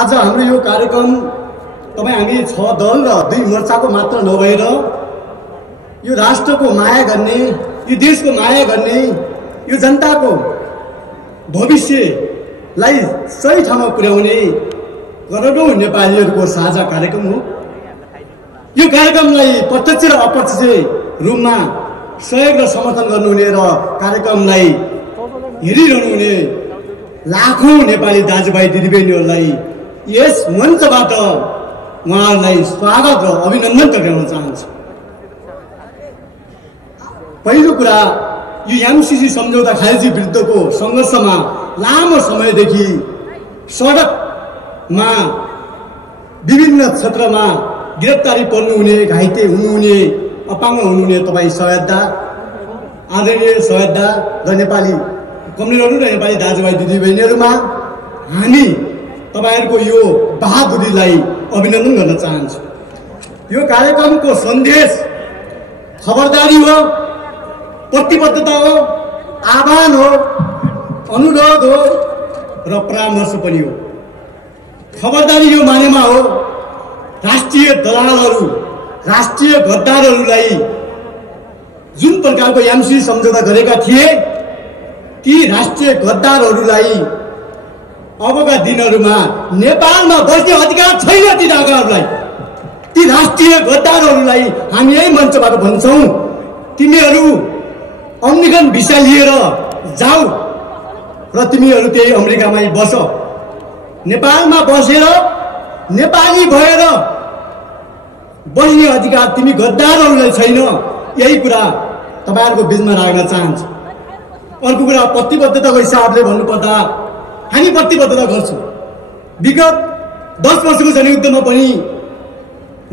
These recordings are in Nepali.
आज हाम्रो यो कार्यक्रम तपाईँ हामी 6 दल र 2 मोर्चाको मात्र नभएर यो राष्ट्रको माया गर्ने, यो देशको माया गर्ने, यो जनताको भविष्यलाई सही ठाउँमा पुर्याउने करोडौं नेपालीहरूको साझा कार्यक्रम हो। यो कार्यक्रमलाई प्रत्यक्ष र अप्रत्यक्ष रूपमा सहयोग र समर्थन गर्नुहुने र कार्यक्रमलाई हेरिरहनु हुने लाखौं नेपाली दाजुभाइ दिदीबहिनीहरूलाई यस मञ्चबाट उहाँहरूलाई स्वागत र अभिनन्दन टक्राउन चाहन्छु। पहिलो कुरा, यो एमसीसी सम्झौता खारेजी विरुद्धको संघर्षमा लामो समयदेखि सडकमा विभिन्न क्षेत्रमा गिरफ्तारी पर्नुहुने, घाइते हुनुहुने, अपाङ्ग हुनुहुने तपाईँ सहायता, आदरणीय सहायता र नेपाली कम्युनिटीहरू र नेपाली दाजुभाइ दिदीबहिनीहरूमा हामी तपाईहरूको यो बहादुरीलाई अभिनन्दन गर्न चाहन्छु। यो कार्यक्रमको सन्देश खबरदारी हो, प्रतिबद्धता हो, आह्वान हो, अनुरोध हो र परामर्श पनि हो। खबरदारी यो मानेमा हो, राष्ट्रिय दलालहरू, राष्ट्रिय गद्दारहरूलाई जुन प्रकारको एमसीसी सम्झौता गरेका थिए, ती राष्ट्रिय गद्दारहरूलाई अबका दिनहरूमा नेपालमा बस्ने अधिकार छैन। ती डाकाहरूलाई, ती राष्ट्रिय गद्दारहरूलाई हामी यही मञ्चबाट भन्छौँ, तिमीहरू अमेरिकन भिसा लिएर जाऊ र तिमीहरू त्यही अमेरिकामै बस। नेपालमा बसेर नेपाली भएर बस्ने अधिकार तिमी गद्दारहरूलाई छैन। यही कुरा तपाईहरुको बीचमा राख्न चाहन्छु। अर्को कुरा, प्रतिबद्धताको हिसाबले भन्नुपर्दा हामी प्रतिबद्धता गर्छौँ। विगत 10 वर्षको जनयुद्धमा पनि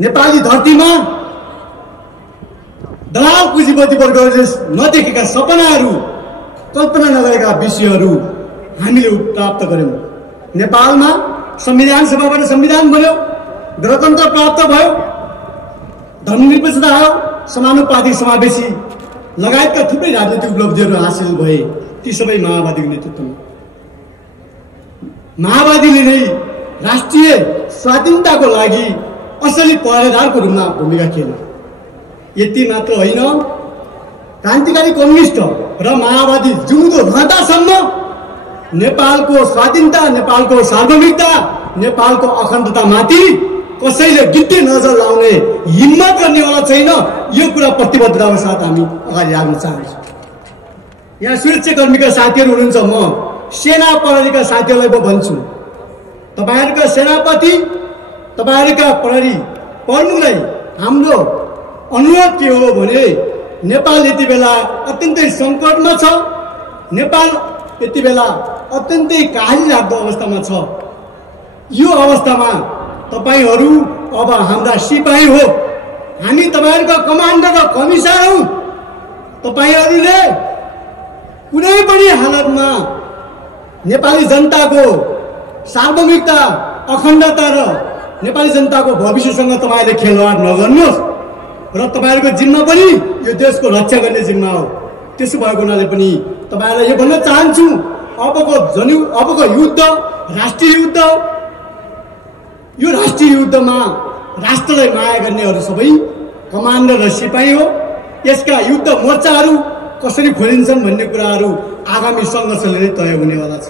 नेपाली धरतीमा दलाल पुँजीपति वर्गहरूले नदेखेका सपनाहरू, कल्पना नगरेका विषयहरू हामीले प्राप्त गर्यौं। नेपालमा संविधान सभाबाट संविधान बन्यो, गणतन्त्र प्राप्त भयो, धर्मनिरपेक्षता आयो, समानुपातिक समावेशी लगायतका थुप्रै राजनीतिक उपलब्धिहरू हासिल भए। ती सबै माओवादीको नेतृत्वमा। माओवादीले नै राष्ट्रिय स्वाधीनताको लागि असली पहरेदारको रूपमा भूमिका खेल्यो। यति मात्र होइन, क्रान्तिकारी कम्युनिस्ट र माओवादी जिउँदो रहँदासम्म नेपालको स्वाधीनता, नेपालको सार्वभौमिकता, नेपालको अखण्डतामाथि कसैले गिट्टी नजर लाउने हिम्मत गर्नेवाला छैन। यो कुरा प्रतिबद्धताको साथ हामी अगाडि राख्न चाहन्छौँ। यहाँ सुरक्षाकर्मीका साथीहरू हुनुहुन्छ, म सेना प्रहरीका साथीहरूलाई म भन्छु, तपाईहरुका सेनापति, तपाईहरुका प्रहरी प्रमुखलाई हाम्रो अनुरोध के हो भने नेपाल यति बेला अत्यन्तै सङ्कटमा छ, नेपाल यति बेला अत्यन्तै काली लाग्दो अवस्थामा छ। यो अवस्थामा तपाईहरु अब हाम्रा सिपाही हो, हामी तपाईहरुका कमान्डर र कमिसार हौ। तपाईहरुले कुनै पनि हालतमा नेपाली जनताको सार्वभौमिकता, अखण्डता र नेपाली जनताको भविष्यसँग तपाईले खेलवाड नगर्नुहोस् र तपाईहरुको जिम्मा पनि यो देशको रक्षा गर्ने जिम्मा हो। त्यसो भएको हुनाले पनि तपाईहरुलाई यो भन्न चाहन्छु, अबको युद्ध राष्ट्रिय युद्ध, यो राष्ट्रिय युद्धमा राष्ट्रलाई माया गर्नेहरू सबै कमान्डर र सिपाही हो। यसका युद्ध मोर्चाहरू कसरी खोलिन्छन् भन्ने कुराहरू आगामी सङ्घर्षले नै तय हुनेवाला छ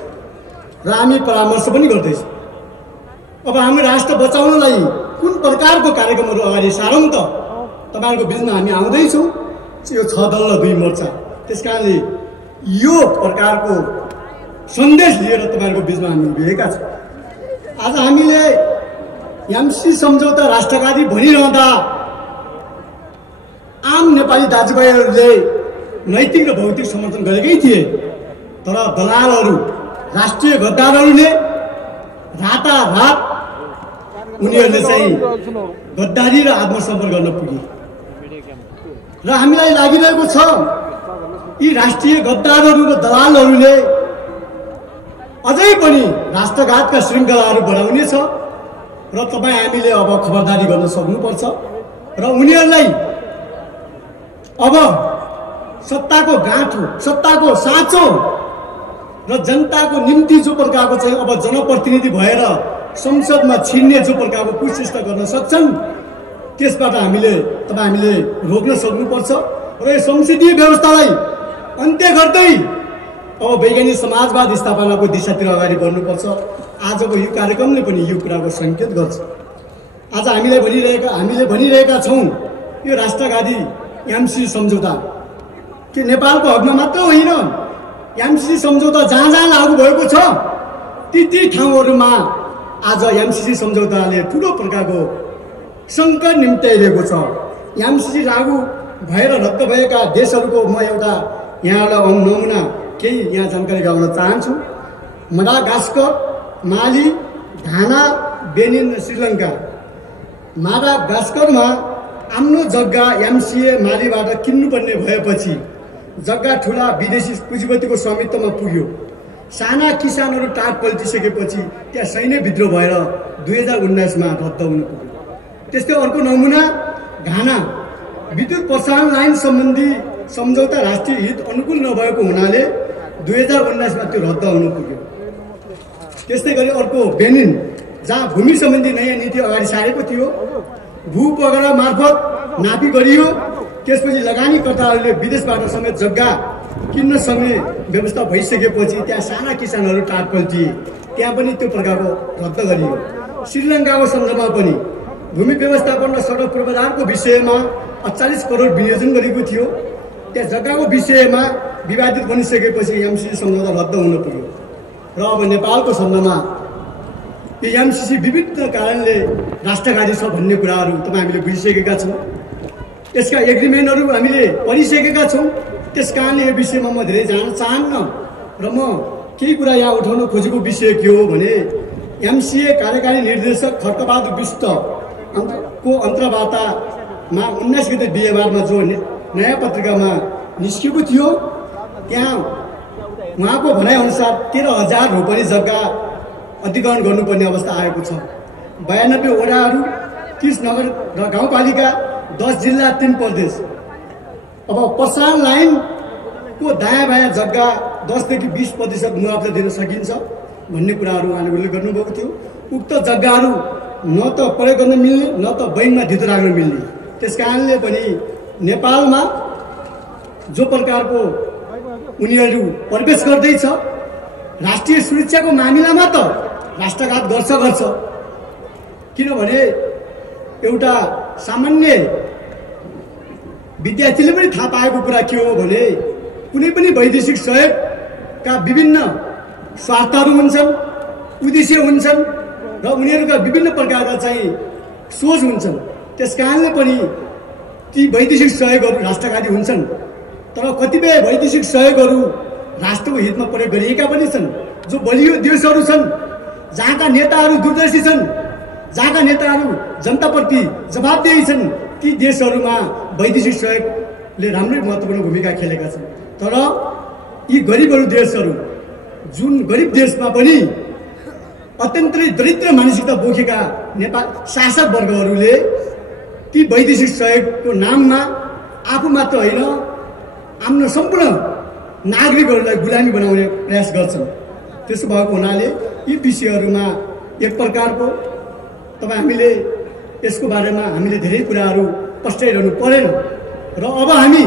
र हामी परामर्श पनि गर्दैछौँ। अब हामी राष्ट्र बचाउनलाई कुन प्रकारको कार्यक्रमहरू अगाडि सारौँ त तपाईहरुको बीचमा हामी आउँदैछौँ। यो 6 दल र 2 मोर्चा, त्यसकारणले यो प्रकारको सन्देश लिएर तपाईहरुको बीचमा हामी उभिएका छौँ। आज हामीले एमसीसी सम्झौता राष्ट्रवादी भनिरहँदा आम नेपाली दाजुभाइहरूले नैतिक र भौतिक समर्थन गरेकै थिए, तर दलालहरू, राष्ट्रिय गद्दारहरूले रातारात उनीहरूले चाहिँ गद्दारी र आत्मसमर्पण गर्न पुगे र हामीलाई लागिरहेको छ यी राष्ट्रिय गद्दारहरू र दलालहरूले अझै पनि राष्ट्रघातका श्रृङ्खलाहरू बढाउनेछ र हामीले अब खबरदारी गर्न सक्नुपर्छ र उनीहरूलाई अब सत्ताको गाँठो, सत्ताको साँचो र जनताको निम्ति जो प्रकारको चाहिँ अब जनप्रतिनिधि भएर संसदमा छिर्ने जो प्रकारको कुचेष्टा गर्न सक्छन् त्यसबाट हामीले रोक्न सक्नुपर्छ र यो संसदीय व्यवस्थालाई अन्त्य गर्दै अब वैज्ञानिक समाजवाद स्थापनाको दिशातिर अगाडि बढ्नुपर्छ। आजको यो कार्यक्रमले पनि यो कुराको सङ्केत गर्छ। आज हामीले भनिरहेका छौँ यो राष्ट्रघाती एमसीसी सम्झौता के नेपालको हकमा मात्र होइन, एमसीसी सम्झौता जहाँ जहाँ लागू भएको छ ती ठाउँहरूमा आज एमसीसी सम्झौताले ठुलो प्रकारको सङ्कट निम्त्याइरहेको छ। एमसीसी लागू भएर रद्द भएका देशहरूको म एउटा यहाँलाई नमुना केही यहाँ जानकारी गराउन चाहन्छु। मडागास्कर, माली, घाना, बेनिन र श्रीलङ्का। माडागास्करमा आफ्नो जग्गा एमसिए मालीबाट किन्नुपर्ने भएपछि जग्गा ठुला विदेशी पुँजीपतिको स्वामित्वमा पुग्यो। साना किसानहरू टाट पल्टिसकेपछि त्यहाँ सैन्य विद्रोह भएर 2019मा रद्द हुन पुग्यो। त्यस्तै अर्को नमुना घाना। विद्युत प्रसारण लाइन सम्बन्धी सम्झौता राष्ट्रिय हित अनुकूल नभएको हुनाले 2019मा त्यो रद्द हुन पुग्यो। त्यस्तै गरी अर्को बेनिन, जहाँ भूमि सम्बन्धी नयाँ नीति अगाडि सारेको थियो, भूपगडा मार्फत नापी गरियो। त्यसपछि लगानीकर्ताहरूले विदेशबाट समेत जग्गा किन्न सक्ने व्यवस्था भइसकेपछि त्यहाँ साना किसानहरू टाट पल्टिए, त्यहाँ पनि त्यो प्रकारको रद्द गरियो। श्रीलङ्काको सन्दर्भमा पनि भूमि व्यवस्थापन र सडक पूर्वाधारको विषयमा 48 करोड विनियोजन गरेको थियो, त्यहाँ जग्गाको विषयमा विवादित बनिसकेपछि एमसीसी सम्झौता रद्द हुन पुग्यो। र अब नेपालको सन्दर्भमा यो एमसीसी विभिन्न कारणले राष्ट्रघाती छ भन्ने कुराहरू हामीले बुझिसकेका छौँ। यसका एग्रिमेन्टहरू हामीले पढिसकेका छौँ। त्यस कारणले यो विषयमा म धेरै जान चाहन्न र म केही कुरा यहाँ उठाउन खोजेको विषय के हो भने एमसिए कार्यकारी निर्देशक खड्गबहादुर विष्टको अन्तर्वार्तामा 19 गते बिहिबारमा जो नयाँ पत्रिकामा निस्केको थियो, त्यहाँ उहाँको भनाइअनुसार 13,000 रोपनी जग्गा अधिग्रहण गर्नुपर्ने अवस्था आएको छ। 92 वडाहरू, 30 नगर र गाउँपालिका, 10 जिल्ला, 3 प्रदेश। अब प्रसारण लाइनको दायाँ बायाँ जग्गा 10 देखि 20% मुआवजा दिन सकिन्छ भन्ने कुराहरू उहाँले उल्लेख गर्नुभएको थियो। उक्त जग्गाहरू न त प्रयोग गर्न मिल्ने न त बैङ्कमा धितो राख्न मिल्ने। त्यस कारणले पनि नेपालमा जो प्रकारको उनीहरू प्रवेश गर्दैछ राष्ट्रिय सुरक्षाको मामिलामा त राष्ट्रघात गर्छ। किनभने एउटा सामान्य विद्यार्थीले पनि थाहा पाएको कुरा के हो भने कुनै पनि वैदेशिक सहयोगका विभिन्न स्वार्थहरू हुन्छन्, उद्देश्य हुन्छन् र उनीहरूका विभिन्न प्रकारका चाहिँ सोच हुन्छन्। त्यस कारणले पनि ती वैदेशिक सहयोगहरू राष्ट्रघाती हुन्छन्। तर कतिपय वैदेशिक सहयोगहरू राष्ट्रको हितमा प्रयोग गरिएका पनि छन्। जो बलियो देशहरू छन्, जहाँका नेताहरू दूरदर्शी छन्, जहाँका नेताहरू जनताप्रति जवाबदेही छन्, ती देशहरूमा वैदेशिक सहयोगले राम्रै महत्त्वपूर्ण भूमिका खेलेका छन्। तर यी गरिबहरू देशहरू, जुन गरिब देशमा पनि अत्यन्तै दरिद्र मानसिकता बोकेका नेपाल शासक वर्गहरूले ती वैदेशिक सहयोगको नाममा आफू मात्र होइन आफ्नो सम्पूर्ण नागरिकहरूलाई गुलामी बनाउने प्रयास गर्छन्। त्यसो भएको हुनाले यी विषयहरूमा एक प्रकारको हामीले यसको बारेमा हामीले धेरै कुराहरू पस्टाइरहनु परेन। र अब हामी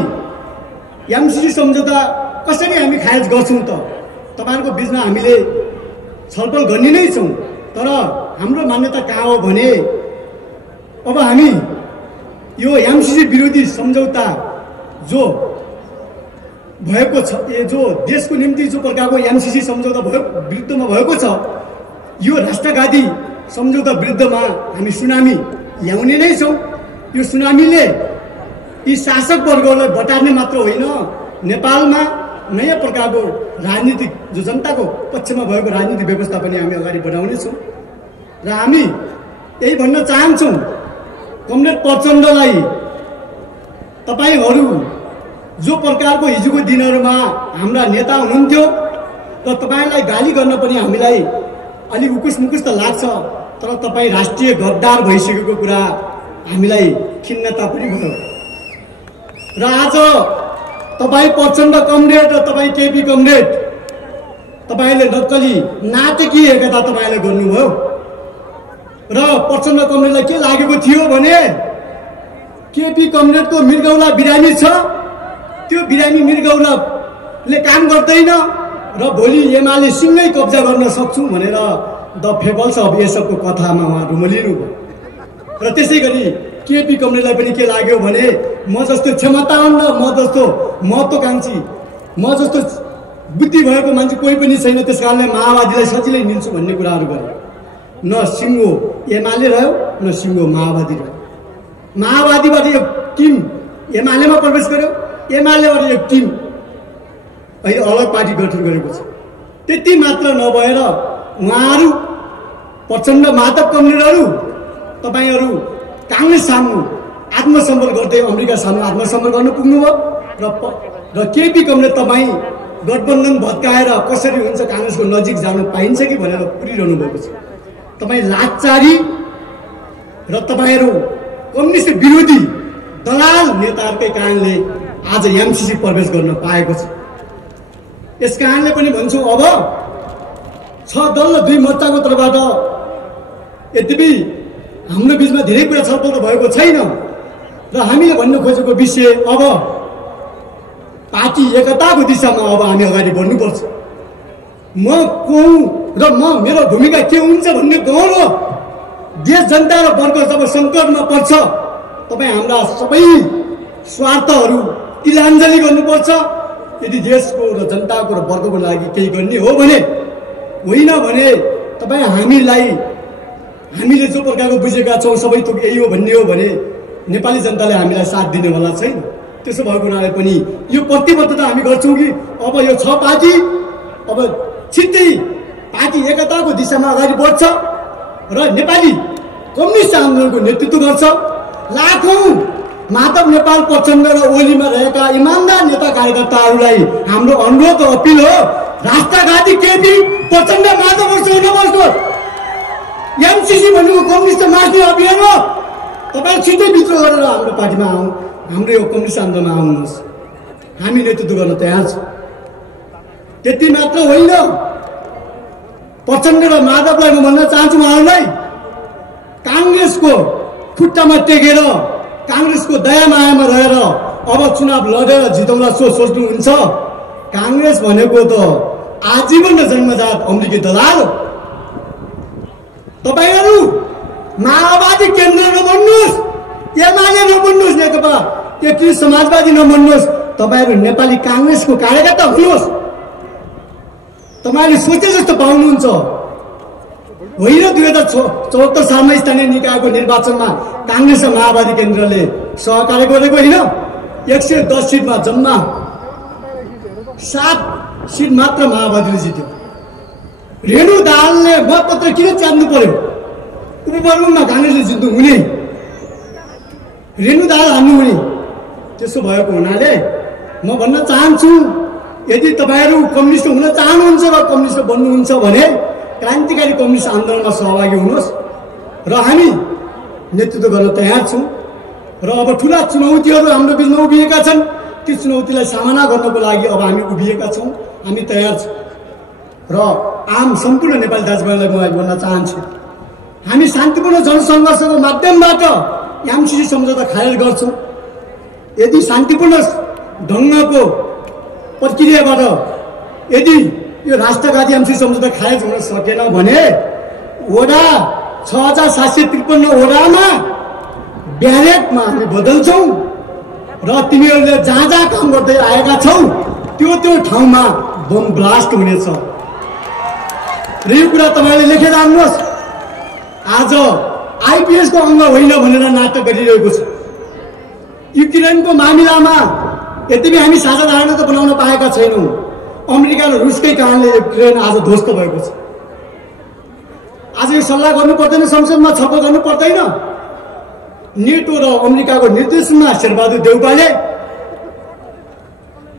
एमसीसी सम्झौता कसरी हामी खारेज गर्छौँ त तपाईँहरूको बिचमा हामीले छलफल गर्ने नै छौँ। तर हाम्रो मान्यता कहाँ हो भने अब हामी यो एमसीसी विरोधी सम्झौता जो भएको छ, जो देशको निम्ति जो प्रकारको एमसीसी सम्झौता विरुद्धमा भएको छ, यो राष्ट्रघाती सम्झौता विरुद्धमा हामी सुनामी ल्याउने नै छौँ। यो सुनामीले यी शासक वर्गहरूलाई बटार्ने मात्र होइन, नेपालमा नयाँ प्रकारको राजनीतिक जो जनताको पक्षमा भएको राजनीतिक व्यवस्था पनि हामी अगाडि बढाउनेछौँ। र हामी यही भन्न चाहन्छौँ कमरेड प्रचण्डलाई, तपाईँहरू जो प्रकारको हिजोको दिनहरूमा हाम्रा नेता हुनुहुन्थ्यो र तपाईँलाई गाली गर्न पनि हामीलाई अलिक उकुस मुकुस त लाग्छ, तर तपाईँ राष्ट्रिय गद्दार भइसकेको कुरा हामीलाई खिन्नता पनि भयो। र आज तपाईँ प्रचण्ड कमरेड र तपाईँ केपी कमरेड, तपाईँले नक्कली नाटकीय एकता तपाईँले गर्नुभयो। र प्रचण्ड कमरेडलाई के लागेको थियो भने केपी कमरेडको मृगौला बिरामी छ, त्यो बिरामी मृगौलाले काम गर्दैन र भोलि एमाले सिंगै कब्जा गर्न सक्छौँ भनेर द फेबल्स अफ एसपको कथामा उहाँहरू मलिनुभयो। र त्यसै गरी केपी कमरेडलाई पनि के लाग्यो भने म जस्तो क्षमतावान र म जस्तो महत्त्वकांक्षी, म जस्तो बुद्धि भएको मान्छे कोही पनि छैन, त्यस कारणले माओवादीलाई सजिलै मिल्छु भन्ने कुराहरू गरे। न सिङ्गो एमाले रह्यो न सिङ्गो माओवादी रह्यो। माओवादीबाट एक टिम एमालेमा प्रवेश गर्यो, एमालेबाट एक टिम अहिले अलग पार्टी गठन गरेको छ। त्यति मात्र नभएर उहाँहरू प्रचण्ड माधव कमरेडहरू तपाईँहरू काङ्ग्रेस सामु आत्मसमर्पण गर्दै अमेरिका सामु आत्मसमर्पण गर्न पुग्नुभयो र केपी कमरेड तपाईँ गठबन्धन भत्काएर कसरी हुन्छ काङ्ग्रेसको नजिक जानु पाइन्छ कि भनेर पुरिरहनु भएको छ। तपाईँ लाचारी र तपाईँहरू कम्युनिस्ट विरोधी दलाल नेताहरूकै कारणले आज एमसीसी प्रवेश गर्न पाएको छ। यस कारणले पनि भन्छु अब 6 दल र 2 मोर्चाको तर्फबाट यद्यपि हाम्रो बिचमा धेरै कुरा छलफल भएको छैन र हामीले भन्न खोजेको विषय अब पार्टी एकताको दिशामा अब हामी अगाडि बढ्नुपर्छ। म को हुँ र मेरो भूमिका के हुन्छ भन्ने गौर हो। देश जनता र वर्ग जब सङ्कटमा पर्छ तपाईँ हाम्रा सबै स्वार्थहरू तिलाञ्जली गर्नुपर्छ। यदि देशको र जनताको र वर्गको लागि केही गर्ने हो भने, होइन भने तपाईँ हामीले जो प्रकारको बुझेका छौँ सबै थोक यही हो भन्ने हो भने नेपाली जनताले हामीलाई साथ दिनेवाला छैन। त्यसो भएको हुनाले पनि यो प्रतिबद्धता हामी गर्छौँ कि अब यो 6 पार्टी अब छिट्टै पार्टी एकताको दिशामा अगाडि बढ्छ र नेपाली कम्युनिस्ट आन्दोलनको नेतृत्व गर्छ। लाखौं माधव नेपाल प्रचण्ड र ओलीमा रहेका इमानदार नेता कार्यकर्ताहरूलाई हाम्रो अनुरोध र अपिल हो, राष्ट्रघाती केपी प्रचण्ड माधव नबस्नुहोस्। एमसीसी भनेको कम्युनिस्ट मार्ने अभियान हो। तपाईँ छिट्टै विद्रोह गरेर हाम्रो पार्टीमा हाम्रो यो कम्युनिस्ट आन्दोलनमा आउनुहोस्। हामी नेतृत्व गर्न तयार छौँ। त्यति मात्र होइन, प्रचण्ड र माधवलाई म भन्न चाहन्छु उहाँहरूलाई काङ्ग्रेसको खुट्टामा टेकेर काङ्ग्रेसको दयामायामा रहेर अब चुनाव लडेर जितौँला सोच्नुहुन्छ। काङ्ग्रेस भनेको त आजीवन जन्मजात अमेरिकी दलाल हो। तपाईहरू माओवादी केन्द्र नबन्नुहोस्, एमाले नबन्नुहोस्, नेकपा एकीकृत समाजवादी नबन्नुहोस्। तपाईहरू नेपाली काङ्ग्रेसको कार्यकर्ता हुनुहोस्। तपाईँले सोचे जस्तो पाउनुहुन्छ होइन। 2074 सालमा स्थानीय निकायको निर्वाचनमा काङ्ग्रेस र माओवादी केन्द्रले सहकार्य गरेको होइन। 110 सिटमा जम्मा 7 सिट मात्र माओवादीले जित्यो। रेणु दाहालले मतपत्र किन च्याप्नु पर्यो? उपप्रमुखमा काङ्ग्रेसले जित्नु हुने, रेणु दाहाल हान्नु हुने। त्यसो भएको हुनाले म भन्न चाहन्छु यदि तपाईँहरू कम्युनिस्ट हुन चाहनुहुन्छ र कम्युनिस्ट बन्नुहुन्छ भने क्रान्तिकारी कम्युनिस्ट आन्दोलनमा सहभागी हुनुहोस् र हामी नेतृत्व गर्न तयार छौँ। र अब ठुला चुनौतीहरू हाम्रो बिचमा उभिएका छन्, ती चुनौतीलाई सामना गर्नको लागि अब हामी उभिएका छौँ, हामी तयार छौँ। र आम सम्पूर्ण नेपाली दाजुभाइलाई म भन्न चाहन्छु हामी शान्तिपूर्ण जनसङ्घर्षको माध्यमबाट एमसीसी सम्झौता खारेज गर्छौँ। यदि शान्तिपूर्ण ढङ्गको प्रक्रियाबाट यदि यो राष्ट्रघाती एमसीसी सम्झौता खारेज हुन सकेन भने वडा 6753 वडामा ब्यारेकमा हामी बदल्छौँ र तिमीहरूले जहाँ जहाँ काम गर्दै आएका छौ त्यो ठाउँमा बम ब्लास्ट हुनेछ। र यो कुरा तपाईँले लेखेर आउनुहोस्। आज आइपिएसको अङ्ग होइन भनेर नाटक गरिरहेको छ। युक्रेनको मामिलामा यद्यपि हामी साझा धारणा त बनाउन पाएका छैनौँ। अमेरिका र रुसकै कारणले युक्रेन आज ध्वस्त भएको छ। आज यो सल्लाह गर्नु पर्दैन, संसदमा छलफल गर्नु पर्दैन। नेटो र अमेरिकाको निर्देशनमा शेरबहादुर देउपाले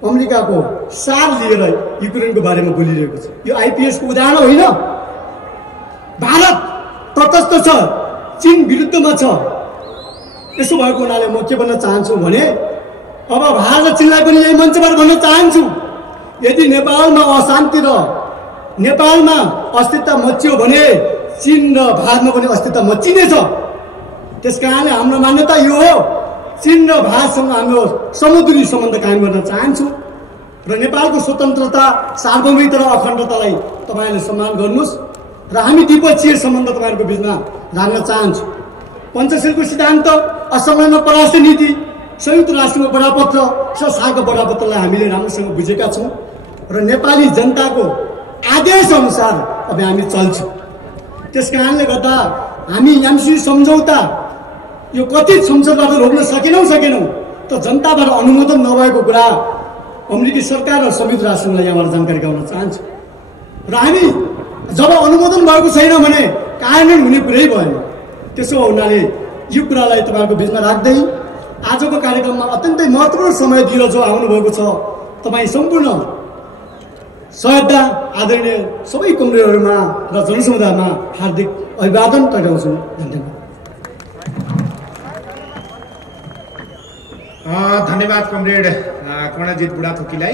अमेरिकाको सार लिएर युक्रेनको बारेमा बोलिरहेको छ। यो आइपिएसको उदाहरण होइन। भारत तटस्थ छ, चीन विरुद्धमा छ। यसो भएको हुनाले म के भन्न चाहन्छु भने अब भारत र चीनलाई पनि यही मञ्चबाट भन्न चाहन्छु यदि नेपालमा अशान्ति र नेपालमा अस्थिरता मच्चियो भने चीन र भारतमा पनि अस्तित्व मचिनेछ। त्यसकारणले हाम्रो मान्यता यो हो, चीन र भारतसँग हाम्रो समुद्री सम्बन्ध कायम गर्न चाहन्छौँ र नेपालको स्वतन्त्रता, सार्वभौमिकता र अखण्डतालाई तपाईँहरूले सम्मान गर्नुहोस् र हामी द्विपक्षीय सम्बन्ध तपाईँहरूको बिचमा राख्न चाहन्छौँ। पञ्चशीलको सिद्धान्त, असंलग्न परराष्ट्र नीति, संयुक्त राष्ट्रको बडापत्र र सार्क बडापत्रलाई हामीले राम्रोसँग बुझेका छौँ र नेपाली जनताको आदेश अनुसार अब हामी चल्छौँ। त्यसकारणले गर्दा हामी एमसी सम्झौता यो कथित संसदबाट रोक्न सकेनौँ त जनताबाट अनुमोदन नभएको कुरा अमेरिकी सरकार र संयुक्त राष्ट्रलाई यहाँबाट जानकारी गराउन चाहन्छु र हामी जब अनुमोदन भएको छैन भने कार्यान्वयन हुने कुरै भएन। त्यसो हुनाले यो कुरालाई तपाईँहरूको बिचमा राख्दै आजको कार्यक्रममा अत्यन्तै महत्त्वपूर्ण समय दिएर जो आउनुभएको छ तपाईँ सम्पूर्ण सहयोगदा आदरणीय सबै कमरेडहरूमा र जनसमुदायमा हार्दिक अभिवादन टक्राउँछु। धन्यवाद। धन्यवाद कमरेड कर्णजित बुढाथोकीलाई।